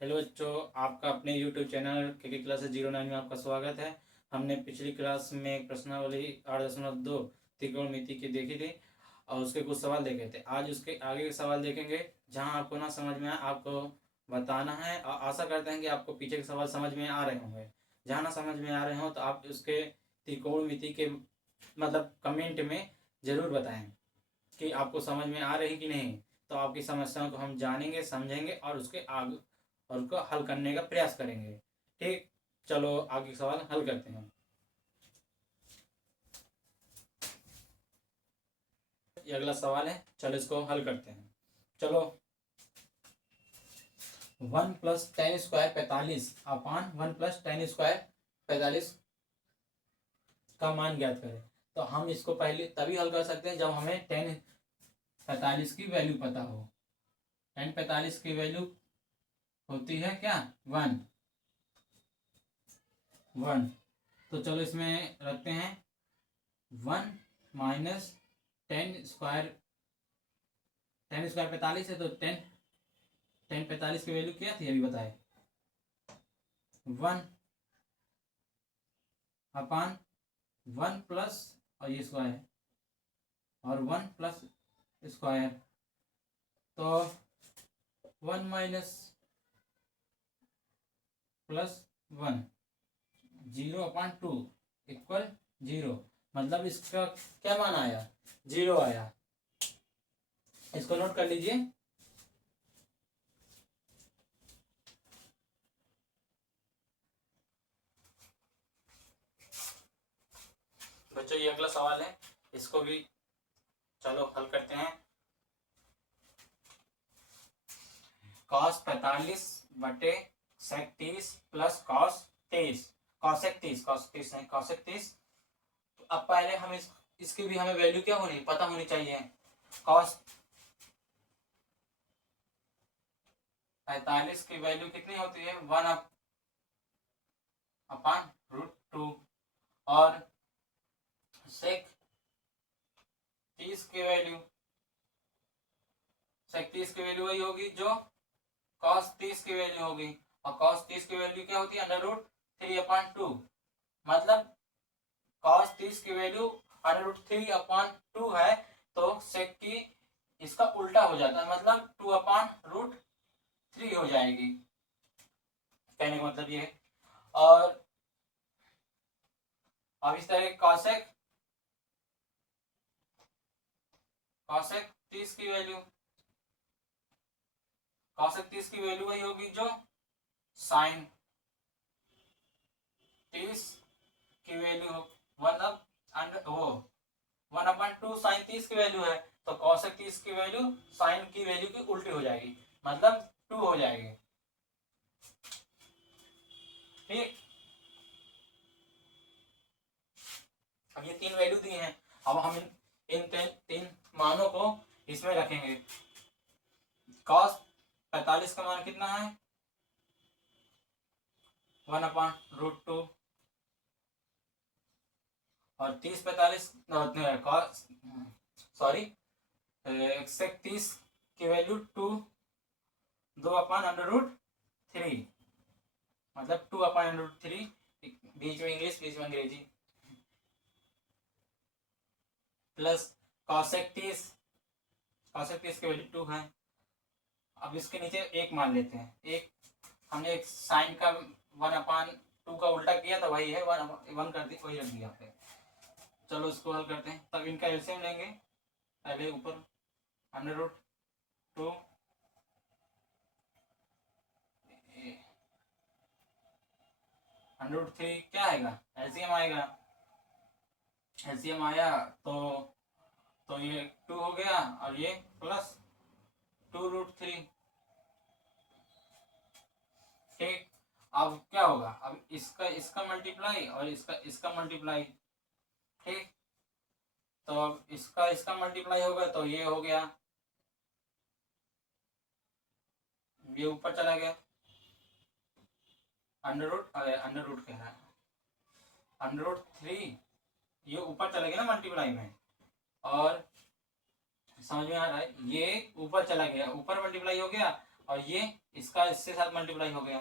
Hello बच्चों, आपका अपने YouTube चैनल के क्लास 09 में आपका स्वागत है। हमने पिछली क्लास में एक प्रश्नावली 8.2 त्रिकोणमिति की देखी थी और उसके कुछ सवाल देखे थे। आज उसके आगे के सवाल देखेंगे। जहां आपको ना समझ में आए आपको बताना है और आशा करते हैं कि आपको पीछे के सवाल समझ में आ रहे होंगे। जहाँ ना समझ में आ रहे हो तो आप उसके त्रिकोणमिति के मतलब कमेंट में ज़रूर बताएं कि आपको समझ में आ रही कि नहीं। तो आपकी समस्याओं को हम जानेंगे, समझेंगे और उसके आगे और उनको हल करने का प्रयास करेंगे। ठीक, चलो आगे सवाल हल करते हैं। ये अगला सवाल है, चलो इसको हल करते हैं। चलो 1 + tan² 45 अपान 1 + tan² 45 का मान ज्ञात करें। तो हम इसको पहले तभी हल कर सकते हैं जब हमें tan 45 की वैल्यू पता हो। tan 45 की वैल्यू होती है क्या, 1। तो चलो इसमें रखते हैं 1 माइनस tan² 45 है तो tan 45 की वैल्यू क्या थी अभी बताए, 1 अपान 1 प्लस और ये स्क्वायर और 1 प्लस स्क्वायर। तो 1 माइनस प्लस 1 0/2 इक्वल 0। मतलब इसका क्या मान आया, 0 आया। इसको नोट कर लीजिए। बच्चों ये अगला सवाल है, इसको भी चलो हल करते हैं। cos 45 बटे sec 30 प्लस cos 30 cosec 30 नहीं cosec 30। अब पहले हम इसकी भी हमें वैल्यू क्या होनी पता होनी चाहिए। cos 45 की वैल्यू कितनी होती है, 1/√2 और sec 30 की वैल्यू वही होगी जो cos 30 की वैल्यू होगी। और cos 30 की वैल्यू क्या होती है, √3/2। मतलब cos 30 की वैल्यू √3/2 है तो sec की इसका उल्टा हो जाता है, मतलब 2/√3 हो जाएगी। कहने का मतलब ये है। और अब इस तरह cosec 30 की वैल्यू वही होगी जो sin 30 की वैल्यू हो, 1/2 sin 30 की वैल्यू है तो cosec 30 की वैल्यू sin की वैल्यू की उल्टी हो जाएगी, मतलब 2 हो जाएगी। ठीक, अब ये 3 वैल्यू दी हैं। अब हम इन तीन मानों को इसमें रखेंगे। cos 45 का मान कितना है, 1/√2 और 30/45 सॉरी sec 30 की वैल्यू 2/√3 मतलब 2/√3। बीच में इंग्लिश बीच में अंग्रेजी प्लस cosec 30 की वैल्यू 2 है। अब इसके नीचे एक मान लेते हैं, एक हमने एक साइन का 1/2 का उल्टा किया था वही है, 1 कर दी वही रख दिया पे। चलो इसको हल करते हैं। तब इनका एलसीएम लेंगे। पहले ऊपर √2 √3 क्या आएगा, एलसीएम आएगा। एलसीएम आया तो ये 2 हो गया और ये प्लस 2√3। ठीक, अब क्या होगा, अब इसका मल्टीप्लाई और इसका मल्टीप्लाई। ठीक, तो अब इसका मल्टीप्लाई होगा तो ये हो गया, ये ऊपर चला गया, अंडर रूट कह रहा है, √3 ये ऊपर चला गया ना मल्टीप्लाई में। और समझ में आ रहा है, ये ऊपर चला गया, ऊपर मल्टीप्लाई हो गया और ये इसका इसके साथ मल्टीप्लाई हो गया,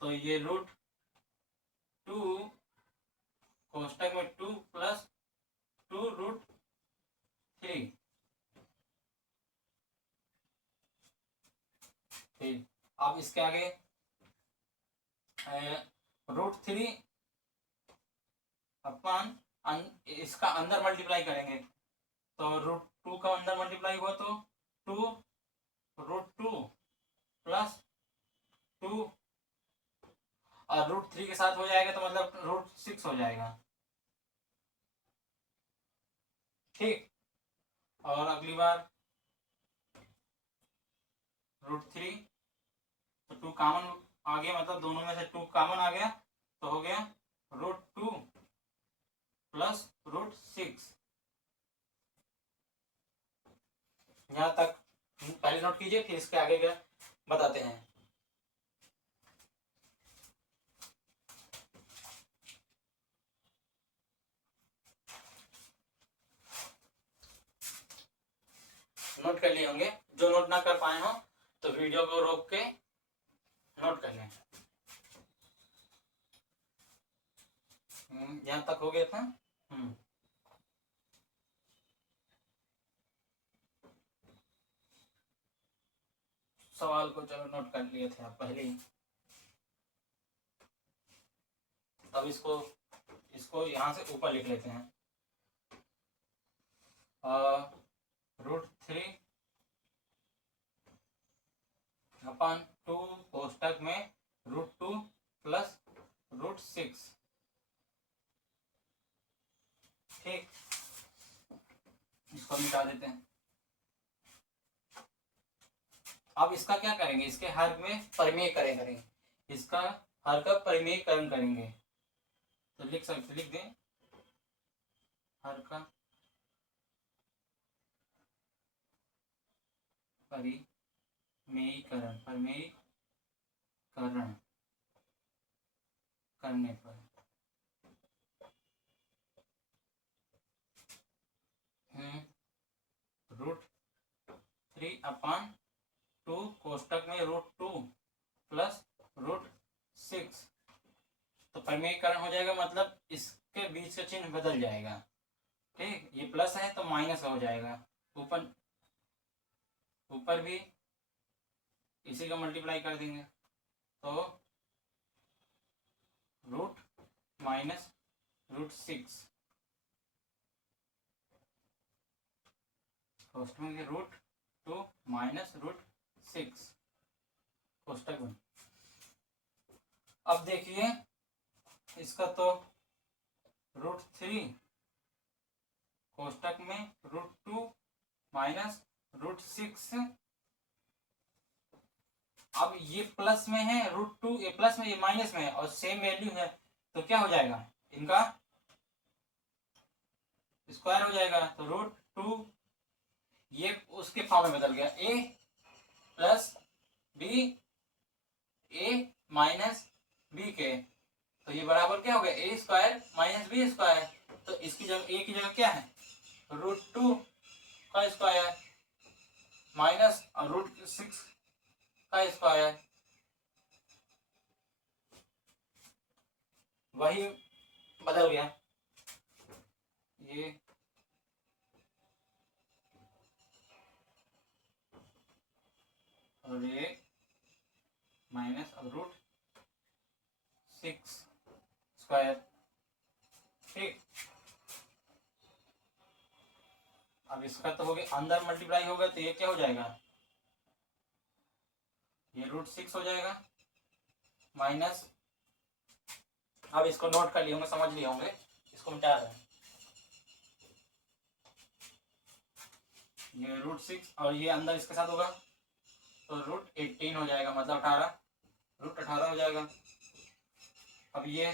तो ये √2 कोष्टक में 2 + 2√3। फिर अब इसके आगे √3 अपन इसका अंदर मल्टीप्लाई करेंगे, तो √2 का अंदर मल्टीप्लाई हुआ तो 2√2 + 2 और √3 के साथ हो जाएगा तो मतलब √6 हो जाएगा। ठीक, और अगली बार √3, तो 2 कॉमन आ गया, मतलब दोनों में से 2 कॉमन आ गया, तो हो गया √2 + √6। यहां तक पहले नोट कीजिए, फिर इसके आगे का बताते हैं। नोट कर लिए होंगे, जो नोट ना कर पाए हो तो वीडियो को रोक के नोट कर लें। यहां तक हो गया था। सवाल को चलो नोट कर लिए थे आप पहले ही। अब इसको यहां से ऊपर लिख लेते हैं। √3 अपन 2 कोष्टक में √2 + √6। ठीक, इसको मिटा देते हैं। अब इसका क्या करेंगे, इसके हर में परिमेयकरण करेंगे, इसका हर का परिमेयकरण करेंगे, तो लिख दें हर का परिमेयकरण करने पर √3 अपन 2 कोष्टक में √2 + √6, तो परिमेयकरण हो जाएगा, मतलब इसके बीच का चिन्ह बदल जाएगा। ठीक, ये प्लस है तो माइनस हो जाएगा, ऊपर भी इसी का मल्टीप्लाई कर देंगे, तो रूट माइनस √6 कोष्टक में √2 - √6 कोष्टक में। अब देखिए इसका तो √3 कोष्टक में √2 - √6। अब ये प्लस में है √2, ये प्लस में, ये माइनस में है और सेम वैल्यू है, तो क्या हो जाएगा, इनका स्क्वायर हो जाएगा, तो √2 ये उसके फॉर्म में बदल गया, a + b a - b के, तो ये बराबर क्या हो गया, a² - b²। तो इसकी जगह a की जगह क्या है, √2 का स्क्वायर माइनस √6 का स्क्वायर, वही बदल गया ये। और ये माइनस √6²। ठीक, अब इसका तो हो गया, अंदर मल्टीप्लाई होगा तो ये क्या हो जाएगा, ये √6 हो जाएगा माइनस। अब इसको नोट कर लिए होंगे, समझ लिए होंगे, इसको मिटा रहे हैं, ये √6 और ये अंदर इसके साथ होगा तो √18 हो जाएगा, मतलब 18, √18 हो जाएगा। अब ये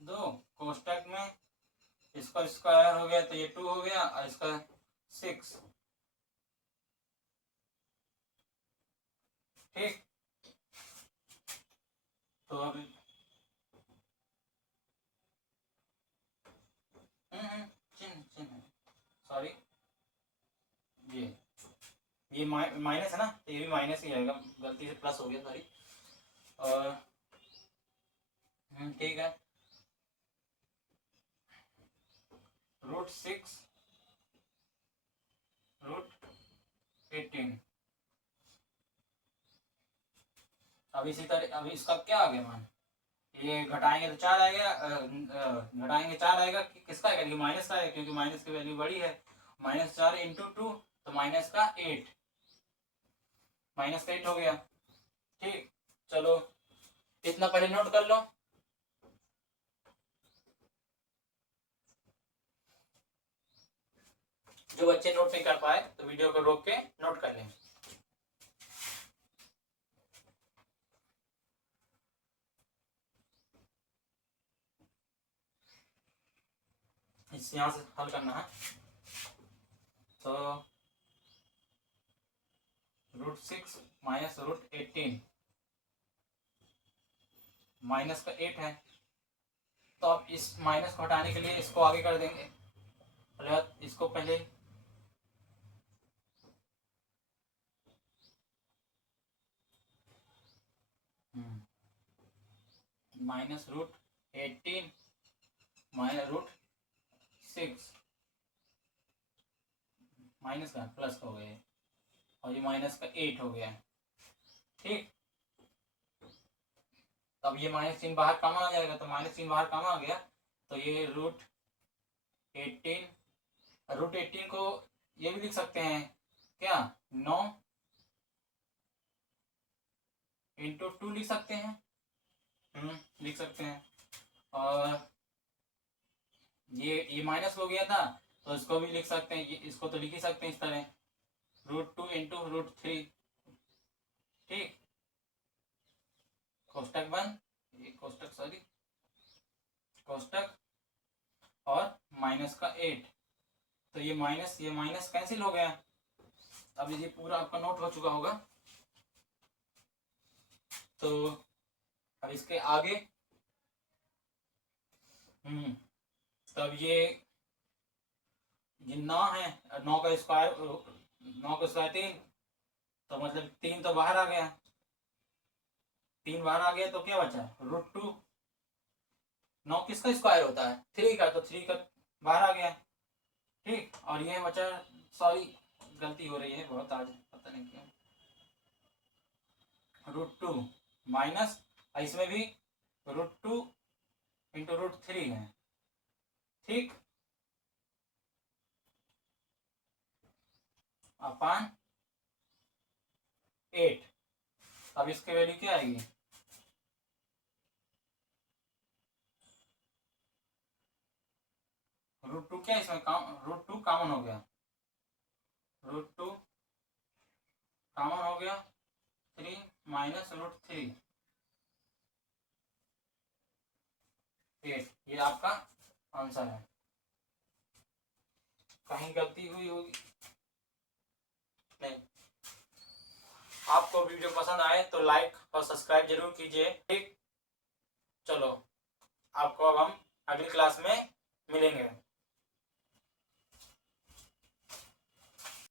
2 कोष्टक में इसका स्क्वायर हो गया तो ये 2 हो गया और इसका 6। ठीक, तो अब चिन्ह सॉरी, ये ये माइनस है ना, तो ये भी माइनस ही आएगा, गलती से प्लस हो गया सॉरी। और ठीक है, √6 √18। अब इसी तरह अब इसका क्या आ गया मान, ये घटाएंगे तो 4 आएगा, घटाएंगे 4 आएगा, किसका आएगा, ये माइनस का है क्योंकि माइनस की वैल्यू बड़ी है। -4 × 2 तो -8, -8 हो गया। ठीक, चलो इतना पहले नोट कर लो। जो बच्चे नोट नहीं कर पाए तो वीडियो को रोक के नोट कर लें। इस यहाँ से हल करना है, तो √6 माइनस √18 माइनस का 8 है, तो अब इस माइनस को हटाने के लिए इसको आगे कर देंगे, इसको पहले -√18 -√6 माइनस का प्लस का हो गया, और ये माइनस का 8 हो गया। ठीक, अब ये माइनस चिन्ह बाहर कम आ जाएगा, तो माइनस चिन्ह बाहर कम आ गया, तो ये √18 को ये भी लिख सकते हैं क्या, 9 × 2 लिख सकते हैं, लिख सकते हैं। और ये माइनस हो गया था, तो इसको भी लिख सकते हैं, इसको तो लिख ही सकते हैं इस तरह, √2 × √3। ठीक, कोष्टक बंद, ये कोष्टक सॉरी कोष्टक, और माइनस का 8, तो ये माइनस कैंसिल हो गया। अब ये पूरा आपका नोट हो चुका होगा, तो अब इसके आगे तब ये 9 है, 9 का स्क्वायर 3, तो मतलब 3 तो बाहर आ गया, 3 बाहर आ गया, तो क्या बचा, √2। 9 किसका स्क्वायर होता है, 3 का, तो 3 का बाहर आ गया। ठीक, और ये बचा, सॉरी गलती हो रही है बहुत आज, पता नहीं क्यों, √2 माइनस, इसमें भी √2 × √3 है। ठीक, अपान 8, अब इसकी वैल्यू क्या आएगी, √2 क्या इसमें √2 कॉमन हो गया, √2 कॉमन हो गया, 3 माइनस √3 8, ये आपका आंसर है। कहीं गलती हुई होगी नहीं। आपको वीडियो पसंद आए तो लाइक और सब्सक्राइब जरूर कीजिए। ठीक, चलो आपको अब हम अगली क्लास में मिलेंगे।